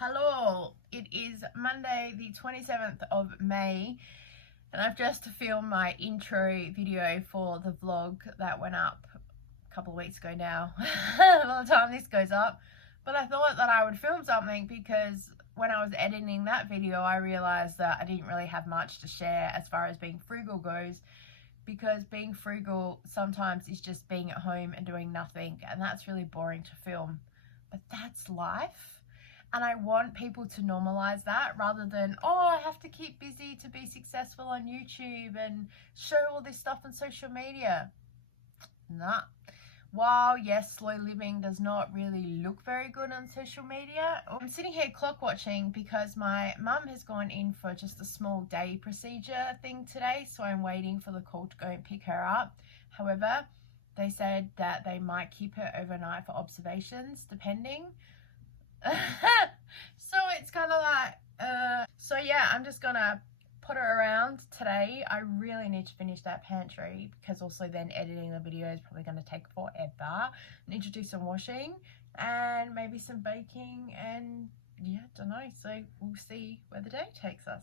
Hello, it is Monday the 27th of May and I've just filmed my intro video for the vlog that went up a couple of weeks ago now by the time this goes up. But I thought that I would film something because when I was editing that video I realized that I didn't really have much to share as far as being frugal goes, because being frugal sometimes is just being at home and doing nothing, and that's really boring to film. But that's life. And I want people to normalize that rather than, oh, I have to keep busy to be successful on YouTube and show all this stuff on social media. Nah. While, yes, slow living does not really look very good on social media, I'm sitting here clock watching because my mum has gone in for just a small day procedure thing today, so I'm waiting for the call to go and pick her up. However, they said that they might keep her overnight for observations, depending. So it's kind of like, so yeah, I'm just gonna put her around today. I really need to finish that pantry because also then editing the video is probably going to take forever. Need to do some washing and maybe some baking, and yeah, don't know. So we'll see where the day takes us.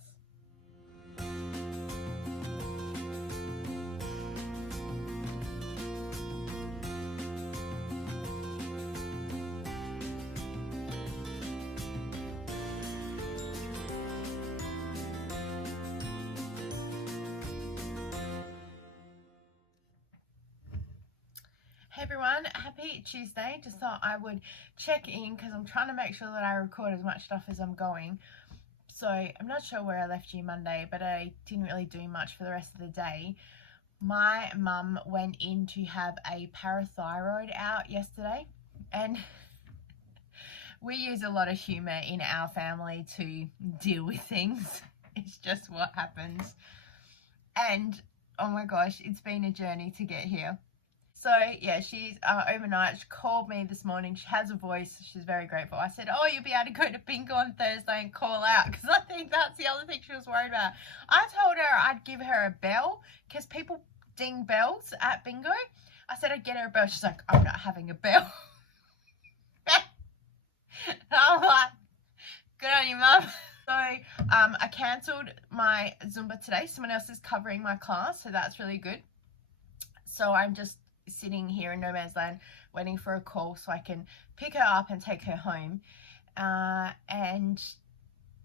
Hey everyone, happy Tuesday. Just thought I would check in because I'm trying to make sure that I record as much stuff as I'm going. So I'm not sure where I left you Monday, but I didn't really do much for the rest of the day. My mum went in to have a parathyroid out yesterday, and we use a lot of humour in our family to deal with things. It's just what happens. And oh my gosh, it's been a journey to get here. So yeah, she's overnight. She called me this morning. She has a voice. She's very grateful. I said, oh, you'll be able to go to bingo on Thursday and call out, because I think that's the other thing she was worried about. I told her I'd give her a bell because people ding bells at bingo. I said I'd get her a bell. She's like, I'm not having a bell. I'm like, good on you, Mum. So I cancelled my Zumba today. Someone else is covering my class, so that's really good. So I'm just sitting here in no man's land waiting for a call so I can pick her up and take her home. And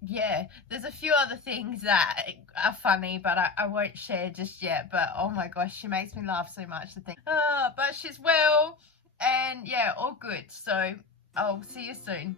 yeah, there's a few other things that are funny, but I won't share just yet. But oh my gosh, she makes me laugh so much to think, oh, but she's well, and yeah, all good. So I'll see you soon.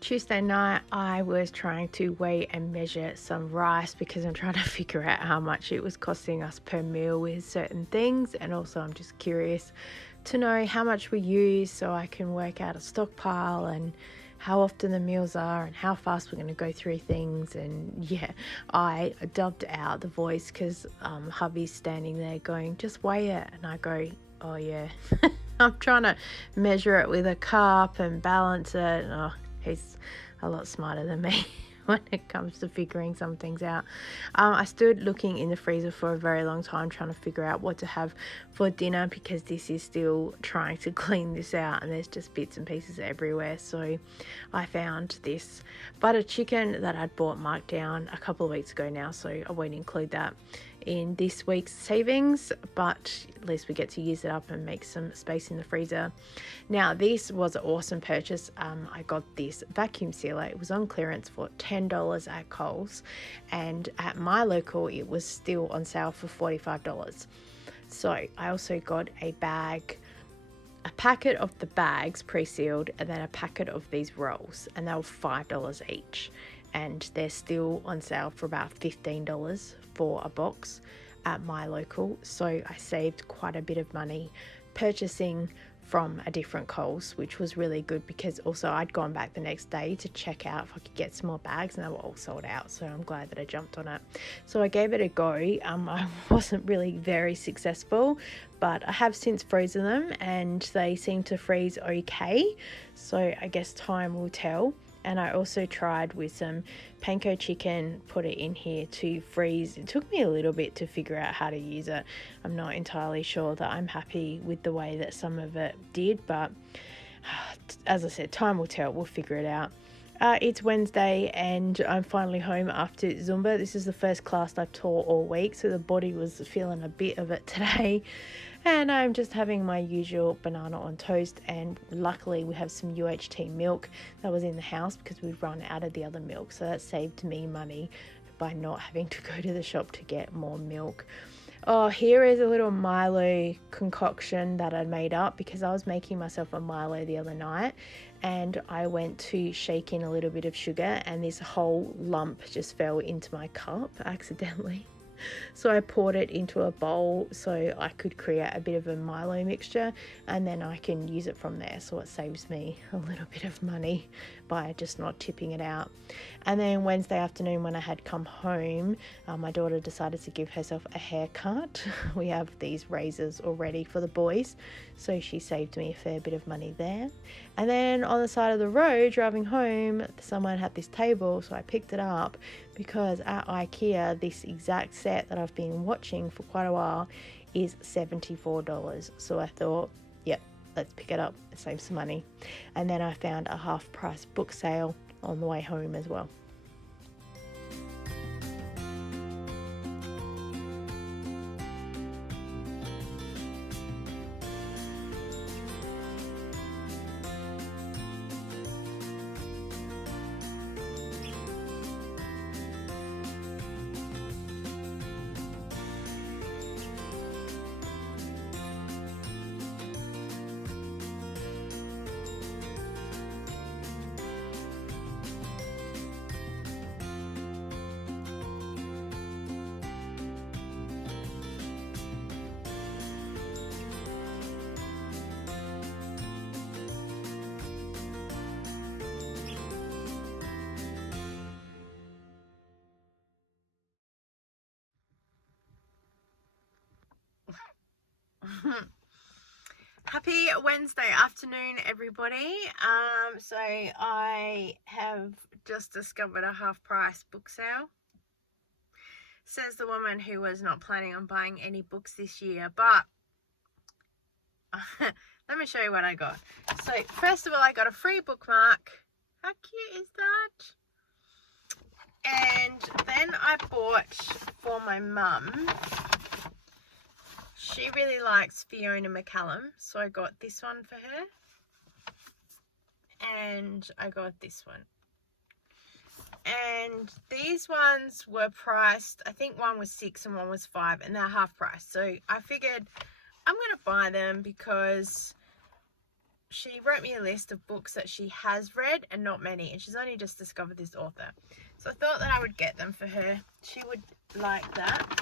Tuesday night I was trying to weigh and measure some rice because I'm trying to figure out how much it was costing us per meal with certain things, and also I'm just curious to know how much we use so I can work out a stockpile and how often the meals are and how fast we're going to go through things. And yeah, I dubbed out the voice because hubby's standing there going, just weigh it, and I go, oh yeah. I'm trying to measure it with a cup and balance it. Oh, he's a lot smarter than me when it comes to figuring some things out. I stood looking in the freezer for a very long time trying to figure out what to have for dinner, because this is still trying to clean this out and there's just bits and pieces everywhere. So I found this butter chicken that I'd bought marked down a couple of weeks ago now, so I won't include that in this week's savings, but at least we get to use it up and make some space in the freezer. Now, this was an awesome purchase. I got this vacuum sealer. It was on clearance for $10 at Coles, and at my local it was still on sale for $45. So I also got a packet of the bags pre-sealed and then a packet of these rolls, and they were $5 each, and they're still on sale for about $15 for a box at my local. So I saved quite a bit of money purchasing from a different Coles, which was really good, because also I'd gone back the next day to check out if I could get some more bags and they were all sold out, so I'm glad that I jumped on it. So I gave it a go. I wasn't really very successful, but I have since frozen them and they seem to freeze okay, so I guess time will tell. And I also tried with some panko chicken, put it in here to freeze. It took me a little bit to figure out how to use it. I'm not entirely sure that I'm happy with the way that some of it did, but as I said, time will tell. We'll figure it out. It's Wednesday and I'm finally home after Zumba. This is the first class I've taught all week, so the body was feeling a bit of it today. And I'm just having my usual banana on toast, and luckily we have some UHT milk that was in the house because we'd run out of the other milk, so that saved me money by not having to go to the shop to get more milk. Oh, here is a little Milo concoction that I made up because I was making myself a Milo the other night, and I went to shake in a little bit of sugar and this whole lump just fell into my cup accidentally. So I poured it into a bowl so I could create a bit of a Milo mixture, and then I can use it from there, so it saves me a little bit of money by just not tipping it out. And then Wednesday afternoon when I had come home, my daughter decided to give herself a haircut. We have these razors already for the boys, so she saved me a fair bit of money there. And then on the side of the road driving home, someone had this table, so I picked it up because at IKEA this exact set that I've been watching for quite a while is $74. So I thought, yep, let's pick it up and save some money. And then I found a half price book sale on the way home as well. Happy Wednesday afternoon, everybody. So I have just discovered a half price book sale. Says the woman who was not planning on buying any books this year, but let me show you what I got. So first of all, I got a free bookmark. How cute is that? And then I bought for my mum. She really likes Fiona McCallum, so I got this one for her. And I got this one. And these ones were priced, I think one was $6 and one was $5, and they're half price. So I figured I'm going to buy them because she wrote me a list of books that she has read and not many, and she's only just discovered this author. So I thought that I would get them for her. She would like that.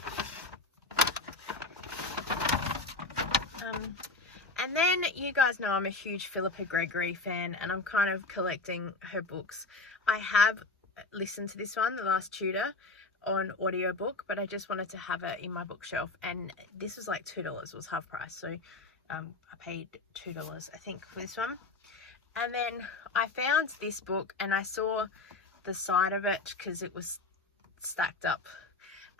And then you guys know I'm a huge Philippa Gregory fan, and I'm kind of collecting her books. I have listened to this one, The Last Tutor, on audiobook, but I just wanted to have it in my bookshelf, and this was like $2. It was half price, so I paid $2 I think for this one. And then I found this book and I saw the side of it because it was stacked up,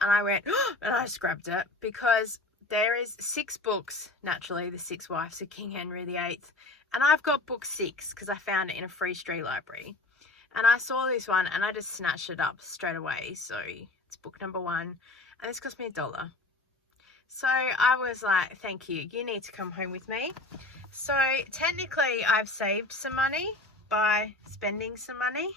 and I went and I just grabbed it because there is 6 books, naturally, The 6 Wives of King Henry VIII, and I've got book 6 because I found it in a free street library. And I saw this one and I just snatched it up straight away. So it's book number 1, and this cost me $1. So I was like, thank you, you need to come home with me. So technically I've saved some money by spending some money.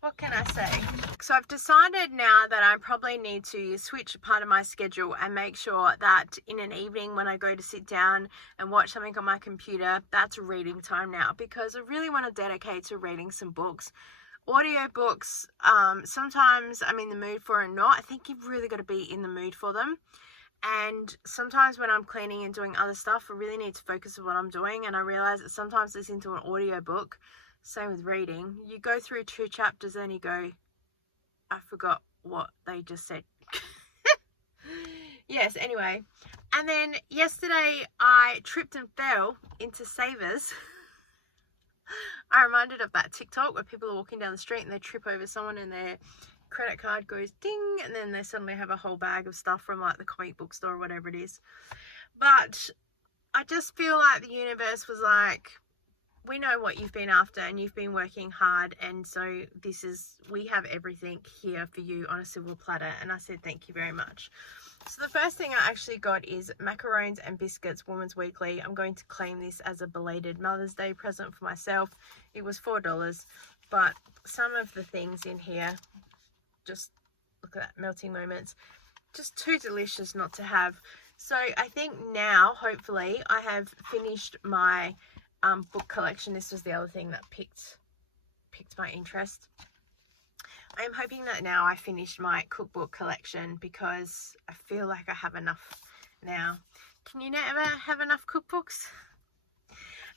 what can I say? So I've decided now that I probably need to switch part of my schedule and make sure that in an evening when I go to sit down and watch something on my computer, that's reading time now, because I really want to dedicate to reading some books. Audiobooks, sometimes I'm in the mood for it or not. I think you've really got to be in the mood for them. And sometimes when I'm cleaning and doing other stuff, I really need to focus on what I'm doing. And I realize that sometimes listening to an audiobook, same with reading, you go through 2 chapters and you go, I forgot what they just said. Yes, anyway. And then yesterday I tripped and fell into Savers. I'm reminded of that TikTok where people are walking down the street and they trip over someone and their credit card goes ding, and then they suddenly have a whole bag of stuff from like the comic book store or whatever it is. But I just feel like the universe was like, we know what you've been after and you've been working hard, and so we have everything here for you on a silver platter. And I said thank you very much. So the first thing I actually got is Macarons and Biscuits Women's Weekly. I'm going to claim this as a belated Mother's Day present for myself. It was $4, but some of the things in here, just look at that, melting moments, just too delicious not to have. So I think now, hopefully, I have finished my book collection. This was the other thing that picked my interest. I am hoping that now I finished my cookbook collection, because I feel like I have enough now. Can you never have enough cookbooks?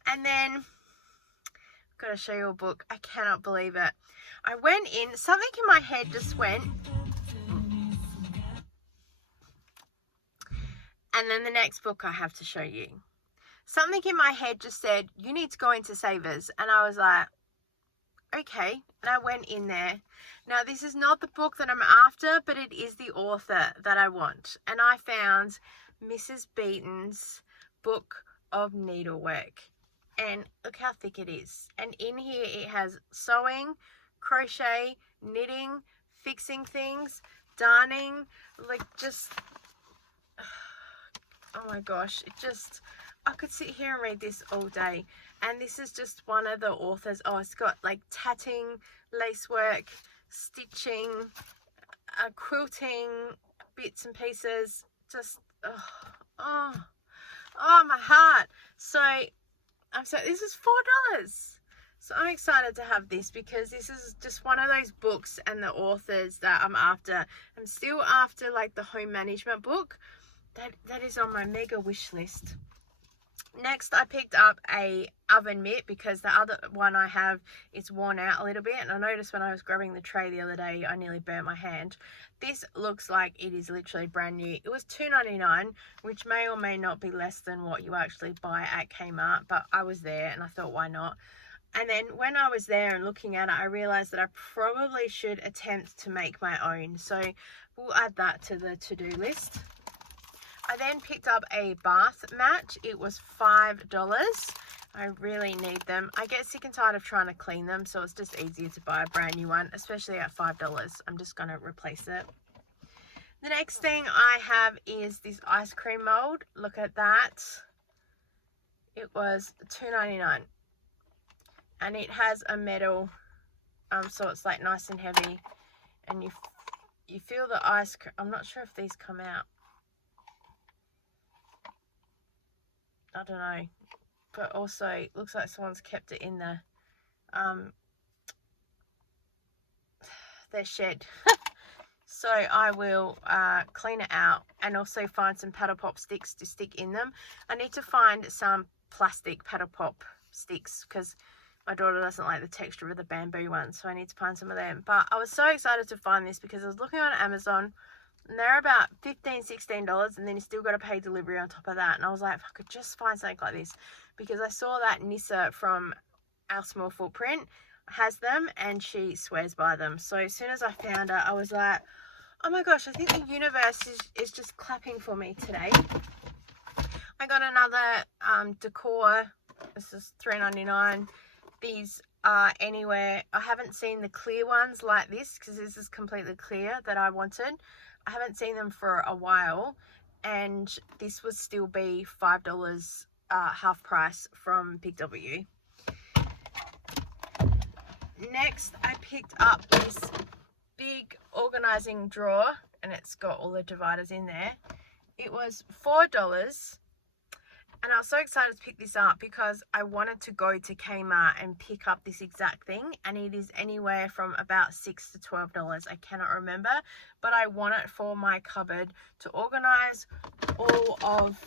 And then I've got to show you a book. I cannot believe it. I went in, something in my head just went, and then the next book I have to show you. Something in my head just said, you need to go into Savers. And I was like, okay. And I went in there. Now, this is not the book that I'm after, but it is the author that I want. And I found Mrs. Beaton's Book of Needlework. And look how thick it is. And in here it has sewing, crochet, knitting, fixing things, darning, like just, oh my gosh, it just, I could sit here and read this all day. And this is just one of the authors. Oh, it's got like tatting, lacework, stitching, quilting, bits and pieces. Just, oh, my heart. So this is $4. So I'm excited to have this, because this is just one of those books and the authors that I'm after. I'm still after like the home management book. That is on my mega wish list. Next, I picked up a oven mitt, because the other one I have is worn out a little bit, and I noticed when I was grabbing the tray the other day, I nearly burnt my hand. This looks like it is literally brand new. It was $2.99, which may or may not be less than what you actually buy at Kmart, but I was there and I thought, why not? And then when I was there and looking at it, I realized that I probably should attempt to make my own. So we'll add that to the to-do list. I then picked up a bath mat. It was $5. I really need them. I get sick and tired of trying to clean them, so it's just easier to buy a brand new one, especially at $5. I'm just going to replace it. The next thing I have is this ice cream mold. Look at that. It was $2.99. And it has a metal, so it's like nice and heavy. And you feel the ice cream. I'm not sure if these come out. I don't know, but also it looks like someone's kept it in their shed. So I will clean it out and also find some paddle pop sticks to stick in them. I need to find some plastic paddle pop sticks, because my daughter doesn't like the texture of the bamboo ones, so I need to find some of them. But I was so excited to find this, because I was looking on Amazon, and they're about $15, $16, and then you still got to pay delivery on top of that. And I was like, if I could just find something like this, because I saw that Nissa from Our Small Footprint has them, and she swears by them. So as soon as I found her, I was like, oh my gosh, I think the universe is just clapping for me today. I got another decor. This is $3.99. These are anywhere. I haven't seen the clear ones like this, because this is completely clear that I wanted. I haven't seen them for a while, and this would still be $5 half price from Big W. next I picked up this big organizing drawer, and it's got all the dividers in there. It was $4, and I was so excited to pick this up because I wanted to go to Kmart and pick up this exact thing, and it is anywhere from about $6 to $12. I cannot remember, but I want it for my cupboard to organize all of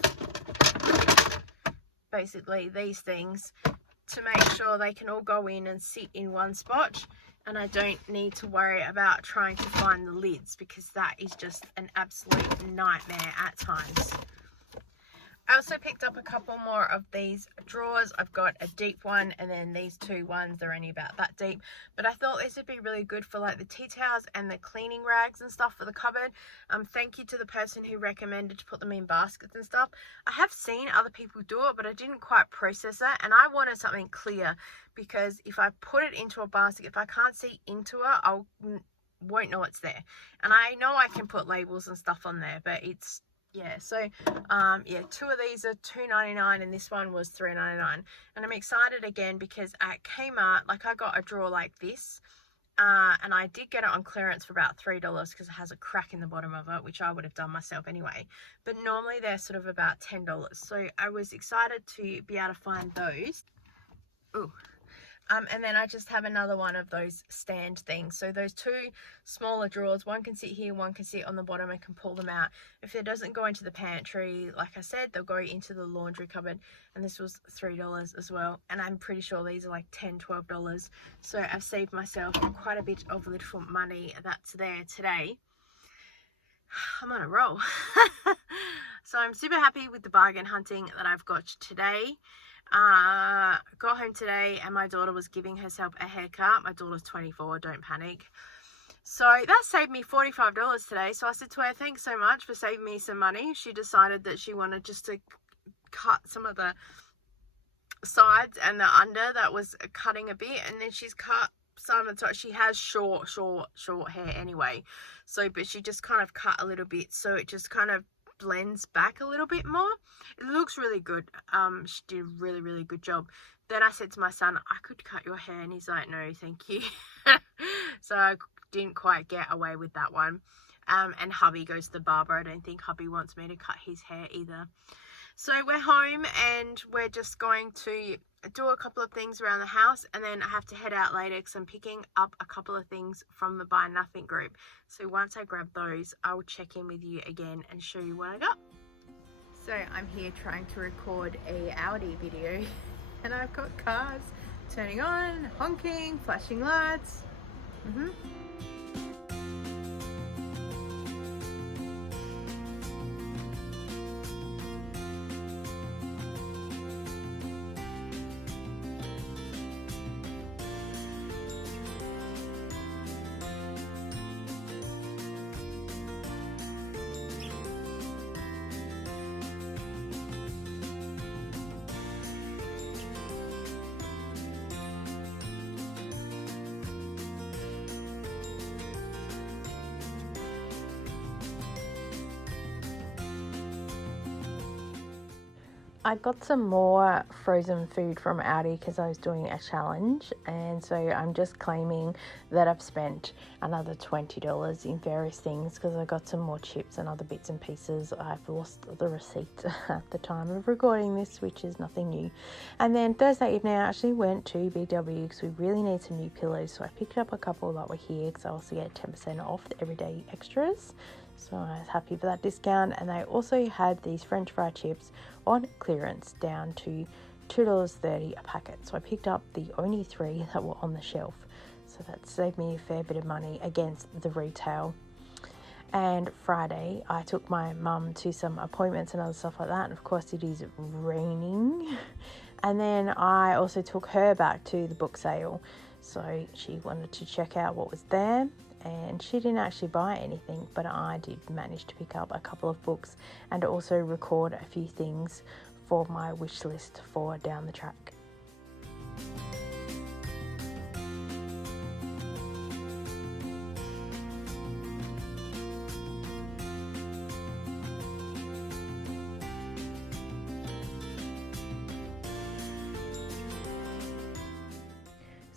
basically these things, to make sure they can all go in and sit in one spot, and I don't need to worry about trying to find the lids, because that is just an absolute nightmare at times. I also picked up a couple more of these drawers. I've got a deep one, and then these two ones, they're only about that deep, but I thought this would be really good for like the tea towels and the cleaning rags and stuff for the cupboard. Thank you to the person who recommended to put them in baskets and stuff. I have seen other people do it, but I didn't quite process it, and I wanted something clear, because if I put it into a basket, if I can't see into it, I won't know it's there. And I know I can put labels and stuff on there, but it's, yeah, so yeah, two of these are $2.99 and this one was $3.99, and I'm excited again because at Kmart, like, I got a drawer like this, and I did get it on clearance for about $3 because it has a crack in the bottom of it, which I would have done myself anyway, but normally they're sort of about $10, so I was excited to be able to find those. Ooh. And then I just have another one of those stand things. So those two smaller drawers, one can sit here, one can sit on the bottom. I can pull them out. If it doesn't go into the pantry, like I said, they'll go into the laundry cupboard. And this was $3 as well. And I'm pretty sure these are like $10, $12. So I've saved myself quite a bit of little money that's there today. I'm on a roll. So I'm super happy with the bargain hunting that I've got today. Got home today and my daughter was giving herself a haircut. My daughter's 24, don't panic. So that saved me $45 today. So I said to her, thanks so much for saving me some money. She decided that she wanted just to cut some of the sides and the under that was cutting a bit, and then she's cut some of the top. She has short hair anyway, so but she just kind of cut a little bit, so it just kind of blends back a little bit more. It looks really good. She did a really good job. Then I said to my son, I could cut your hair, and he's like, no thank you. So I didn't quite get away with that one. And hubby goes to the barber. I don't think hubby wants me to cut his hair either. So we're home and we're just going to do a couple of things around the house, and then I have to head out later because I'm picking up a couple of things from the Buy Nothing group. So once I grab those, I'll check in with you again and show you what I got. So I'm here trying to record a Audi video and I've got cars turning on, honking, flashing lights. I got some more frozen food from Aldi because I was doing a challenge, and so I'm just claiming that I've spent another $20 in various things because I got some more chips and other bits and pieces. I've lost the receipt at the time of recording this, which is nothing new. And then Thursday evening I actually went to Big W because we really need some new pillows, so I picked up a couple that were here because I also get 10% off the everyday extras. So I was happy for that discount. And they also had these French fry chips on clearance down to $2.30 a packet. So I picked up the only 3 that were on the shelf. So that saved me a fair bit of money against the retail. And Friday I took my mum to some appointments and other stuff like that. And of course it is raining. And then I also took her back to the book sale. So she wanted to check out what was there. And she didn't actually buy anything, but I did manage to pick up a couple of books and also record a few things for my wish list for down the track.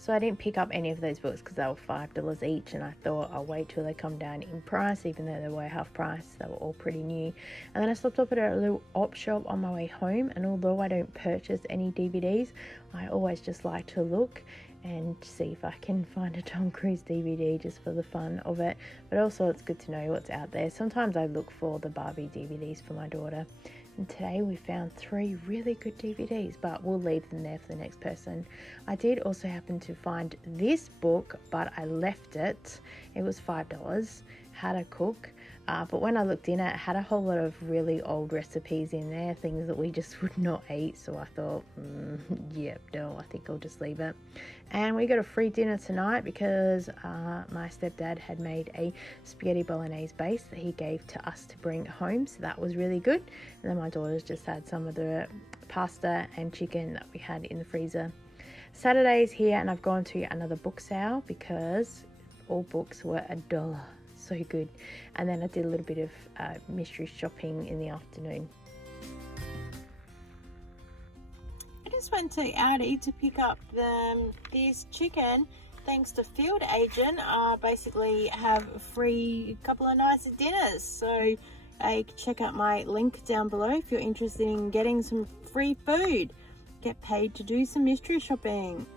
So I didn't pick up any of those books because they were $5 each, and I thought I'll wait till they come down in price, even though they were half price. They were all pretty new. And then I stopped up at a little op shop on my way home, and although I don't purchase any DVDs, I always just like to look and see if I can find a Tom Cruise DVD just for the fun of it. But also it's good to know what's out there. Sometimes I look for the Barbie DVDs for my daughter. And today we found 3 really good DVDs, but we'll leave them there for the next person. I did also happen to find this book, but I left it. It was $5, How to Cook. But when I looked in it had a whole lot of really old recipes in there, things that we just would not eat. So I thought, yep, no, I think I'll just leave it. And we got a free dinner tonight because my stepdad had made a spaghetti bolognese base that he gave to us to bring home. So that was really good. And then my daughters just had some of the pasta and chicken that we had in the freezer. Saturday is here, and I've gone to another book sale because all books were $1. So good. And then I did a little bit of mystery shopping in the afternoon. I just went to Aldi to pick up this chicken. Thanks to Field Agent, I basically have a free couple of nights of dinners. So check out my link down below if you're interested in getting some free food. Get paid to do some mystery shopping.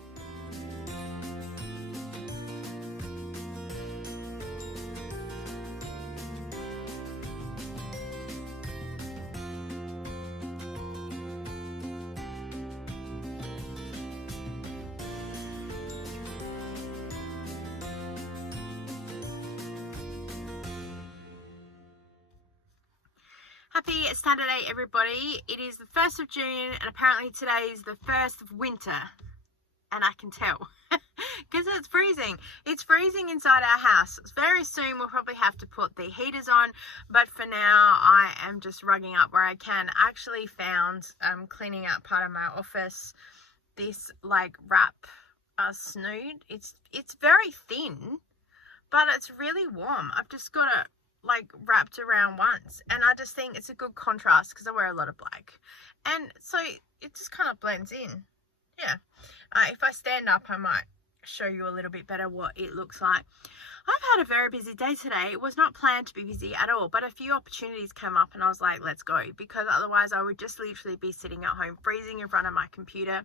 Happy Saturday, everybody. It is the 1st of June, and apparently today is the 1st of winter. And I can tell because it's freezing. It's freezing inside our house. Very soon we'll probably have to put the heaters on, but for now I am just rugging up where I can. I actually found, cleaning out part of my office, this like wrap snood. It's very thin, but it's really warm. I've just got it like wrapped around once, and I just think it's a good contrast because I wear a lot of black, and so it just kind of blends in. Yeah, if I stand up I might show you a little bit better what it looks like. I've had a very busy day today. It was not planned to be busy at all, but a few opportunities came up and I was like, let's go, because otherwise I would just literally be sitting at home freezing in front of my computer,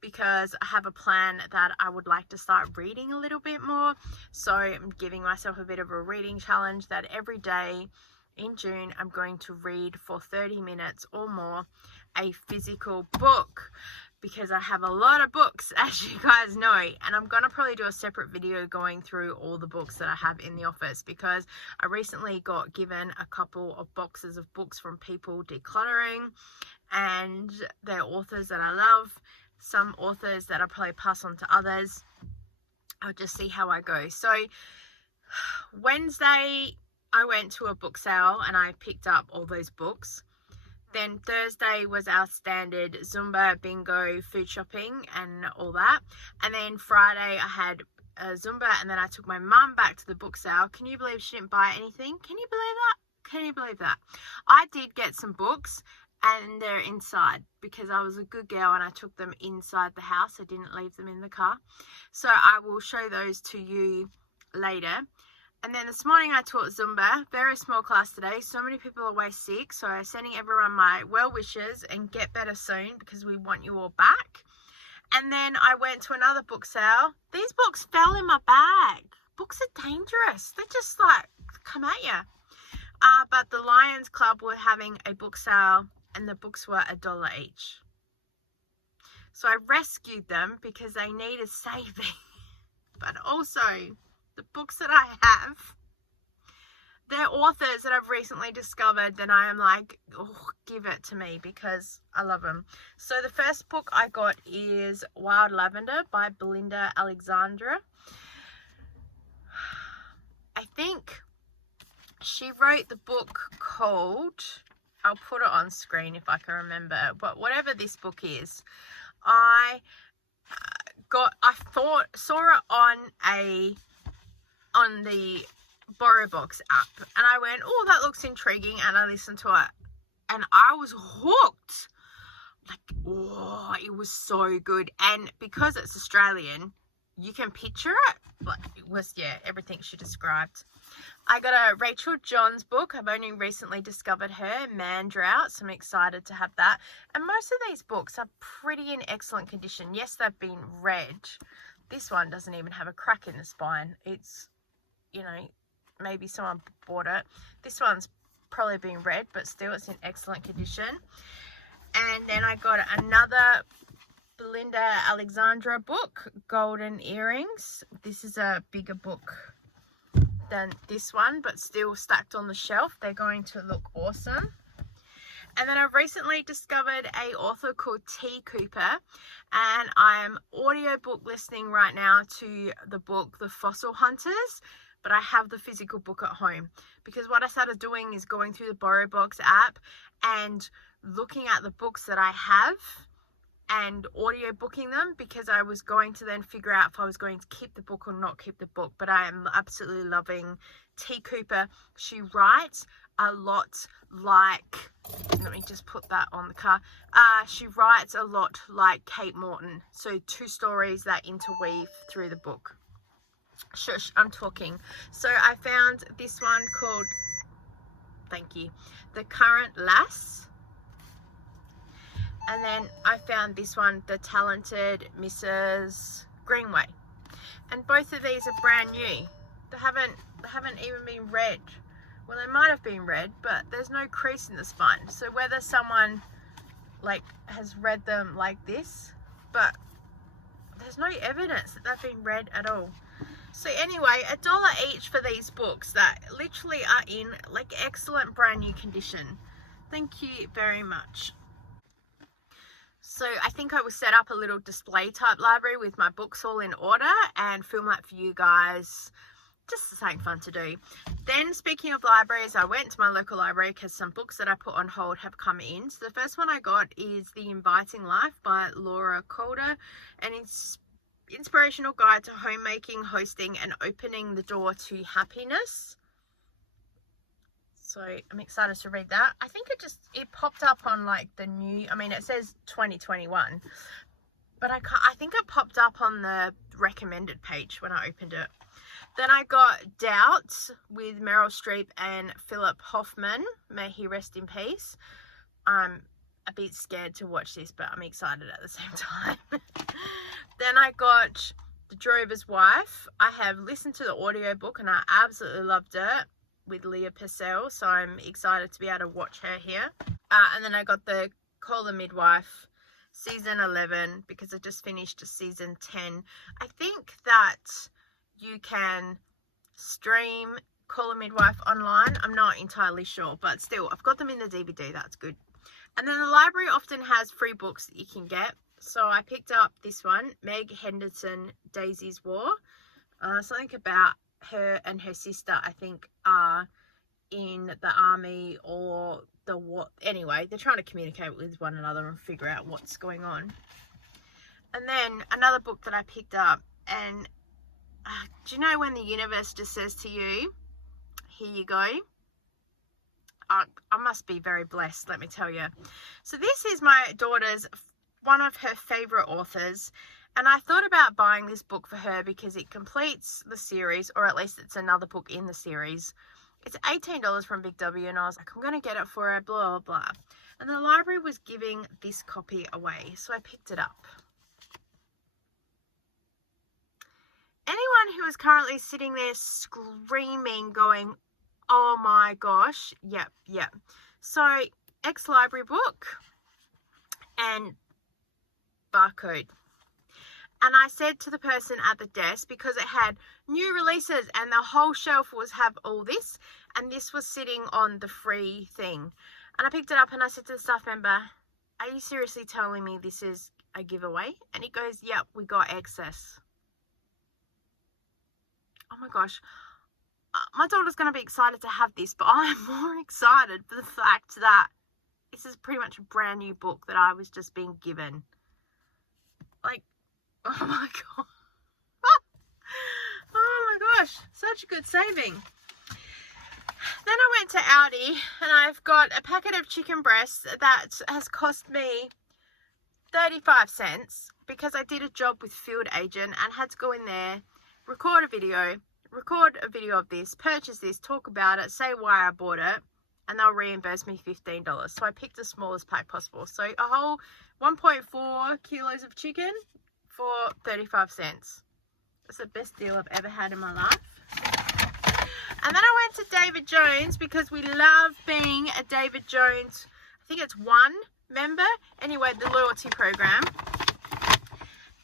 because I have a plan that I would like to start reading a little bit more. So I'm giving myself a bit of a reading challenge that every day in June I'm going to read for 30 minutes or more a physical book, because I have a lot of books, as you guys know, and I'm going to probably do a separate video going through all the books that I have in the office, because I recently got given a couple of boxes of books from people decluttering, and they're authors that I love. Some authors that I'll probably pass on to others. I'll just see how I go. So Wednesday I went to a book sale and I picked up all those books. Then Thursday was our standard Zumba, bingo, food shopping and all that. And then Friday I had a Zumba, and then I took my mum back to the book sale. Can you believe she didn't buy anything? Can you believe that? Can you believe that? I did get some books, and they're inside because I was a good girl and I took them inside the house. I didn't leave them in the car. So I will show those to you later. And then this morning I taught Zumba, very small class today. So many people are away sick. So I'm sending everyone my well wishes and get better soon, because we want you all back. And then I went to another book sale. These books fell in my bag. Books are dangerous. They just like come at you. But the Lions Club were having a book sale, and the books were $1 each. So I rescued them because they needed saving. But also, the books that I have, they're authors that I've recently discovered that I am like, oh, give it to me, because I love them. So the first book I got is Wild Lavender by Belinda Alexandra. I think she wrote the book called, I'll put it on screen if I can remember, but whatever this book is, I saw it on the BorrowBox app, and I went, oh, that looks intriguing, and I listened to it, and I was hooked. Like, oh, it was so good. And because it's Australian, you can picture it. Like, it was, yeah, everything she described. I got a Rachel Johns book. I've only recently discovered her, Man Drought, so I'm excited to have that. And most of these books are pretty in excellent condition. Yes, they've been read. This one doesn't even have a crack in the spine. It's, you know, maybe someone bought it. This one's probably been read, but still it's in excellent condition. And then I got another Belinda Alexandra book, Golden Earrings. This is a bigger book than this one, but still stacked on the shelf. They're going to look awesome. And then I've recently discovered a author called T. Cooper, and I'm audiobook listening right now to the book The Fossil Hunters, but I have the physical book at home, because what I started doing is going through the BorrowBox app and looking at the books that I have and audiobooking them, because I was going to then figure out if I was going to keep the book or not keep the book. But I am absolutely loving T. Cooper. She writes a lot like, let me just put that on the car. She writes a lot like Kate Morton. So 2 stories that interweave through the book. Shush, I'm talking. So I found this one called, thank you, The Current Lass. And then I found this one, The Talented Mrs. Greenway. And both of these are brand new. They haven't even been read. Well, they might have been read, but there's no crease in the spine. So whether someone like has read them like this, but there's no evidence that they've been read at all. So anyway, $1 each for these books that literally are in like excellent brand new condition. Thank you very much. So I think I will set up a little display type library with my books all in order and film that for you guys. Just something fun to do. Then speaking of libraries, I went to my local library because some books that I put on hold have come in. So the first one I got is The Inviting Life by Laura Calder, an inspirational guide to homemaking, hosting and opening the door to happiness. So I'm excited to read that. I think it popped up on like the new, I mean it says 2021, but I think it popped up on the recommended page when I opened it. Then I got Doubt with Meryl Streep and Philip Hoffman. May he rest in peace. I'm a bit scared to watch this, but I'm excited at the same time. Then I got The Drover's Wife. I have listened to the audiobook and I absolutely loved it, with Leah Purcell, so I'm excited to be able to watch her here. And then I got the Call the Midwife season 11, because I just finished season 10. I think that you can stream Call the Midwife online. I'm not entirely sure, but still, I've got them in the DVD. That's good. And then the library often has free books that you can get. So I picked up this one, Meg Henderson, Daisy's War. Something about her and her sister, I think, are in the army or the what. Anyway, they're trying to communicate with one another and figure out what's going on. And then another book that I picked up, and do you know when the universe just says to you, here you go? I must be very blessed, let me tell you. So this is my daughter's, one of her favorite authors. And I thought about buying this book for her because it completes the series, or at least it's another book in the series. It's $18 from Big W, and I was like, I'm going to get it for her, blah, blah, blah. And the library was giving this copy away, so I picked it up. Anyone who is currently sitting there screaming, going, oh my gosh, yep. So, ex-library book and barcode. And I said to the person at the desk, because it had new releases and the whole shelf have all this, and this was sitting on the free thing. And I picked it up and I said to the staff member, are you seriously telling me this is a giveaway? And he goes, yep, we got excess. Oh my gosh. My daughter's going to be excited to have this, but I'm more excited for the fact that this is pretty much a brand new book that I was just being given. Like, oh my god. Oh my gosh, such a good saving. Then I went to Aldi and I've got a packet of chicken breasts that has cost me 35 cents because I did a job with Field Agent and had to go in there, record a video of this, purchase this, talk about it, say why I bought it, and they'll reimburse me $15. So I picked the smallest pack possible. So a whole 1.4 kilos of chicken for 35 cents. It's the best deal I've ever had in my life. And then I went to David Jones because we love being a David Jones, I think it's one member. Anyway, the loyalty program.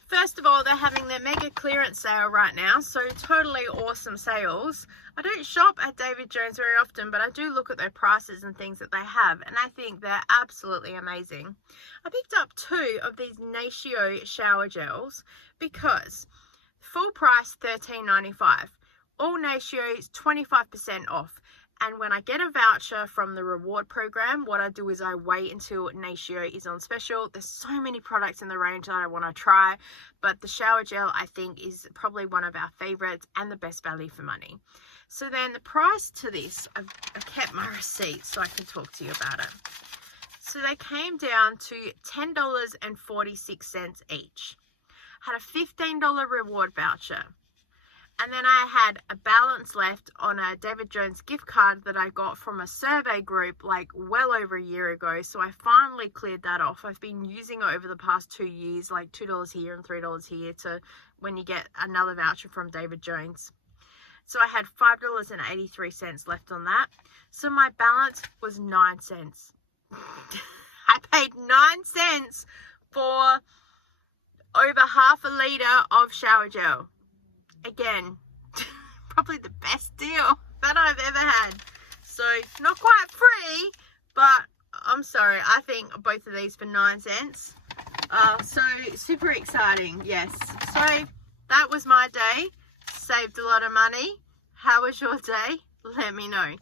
First of all, they're having their mega clearance sale right now, so totally awesome sales. I don't shop at David Jones very often, but I do look at their prices and things that they have, and I think they're absolutely amazing. I picked up 2 of these Natio shower gels because full price $13.95. All Natios 25% off. And when I get a voucher from the reward program, what I do is I wait until Natio is on special. There's so many products in the range that I want to try, but the shower gel I think is probably one of our favorites and the best value for money. So then the price to this, I kept my receipt so I can talk to you about it. So they came down to $10.46 each. Had a $15 reward voucher. And then I had a balance left on a David Jones gift card that I got from a survey group like well over a year ago. So I finally cleared that off. I've been using it over the past 2 years, like $2 here and $3 here to when you get another voucher from David Jones. So I had $5.83 left on that. So my balance was 9 cents. I paid 9 cents for over half a litre of shower gel. Again, probably the best deal that I've ever had. So not quite free, but I'm sorry, I think both of these for 9 cents. So super exciting, yes. So that was my day. Saved a lot of money. How was your day? Let me know.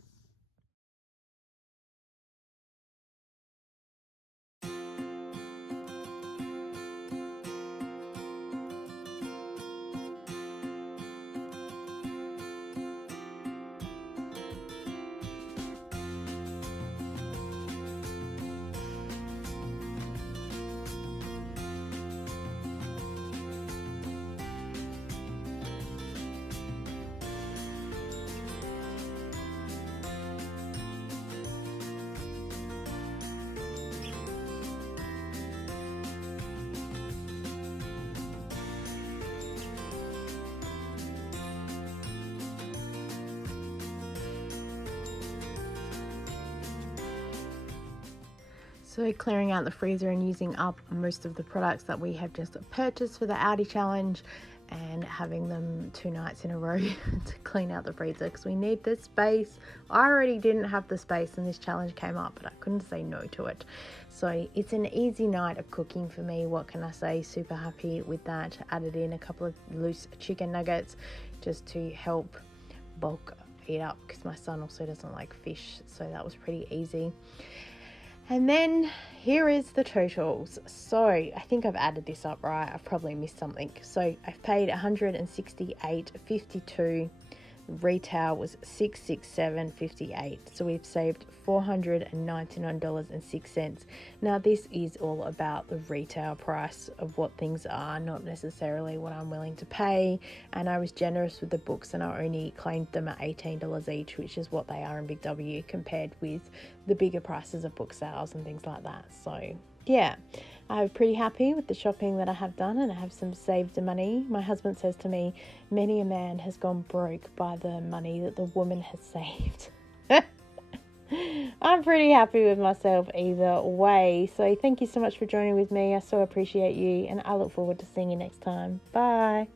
So clearing out the freezer and using up most of the products that we have just purchased for the Aldi challenge and having them 2 nights in a row to clean out the freezer because we need the space. I already didn't have the space and this challenge came up, but I couldn't say no to it. So it's an easy night of cooking for me. What can I say? Super happy with that. Added in a couple of loose chicken nuggets just to help bulk it up because my son also doesn't like fish, so that was pretty easy. And then here is the totals. So I think I've added this up right. I've probably missed something. So I've paid $168.52. Retail was $667.58. So we've saved $499.06. Now this is all about the retail price of what things are, not necessarily what I'm willing to pay. And I was generous with the books and I only claimed them at $18 each, which is what they are in Big W compared with the bigger prices of book sales and things like that. So yeah, I'm pretty happy with the shopping that I have done and I have some saved money. My husband says to me, many a man has gone broke by the money that the woman has saved. I'm pretty happy with myself either way. So thank you so much for joining with me. I so appreciate you and I look forward to seeing you next time. Bye.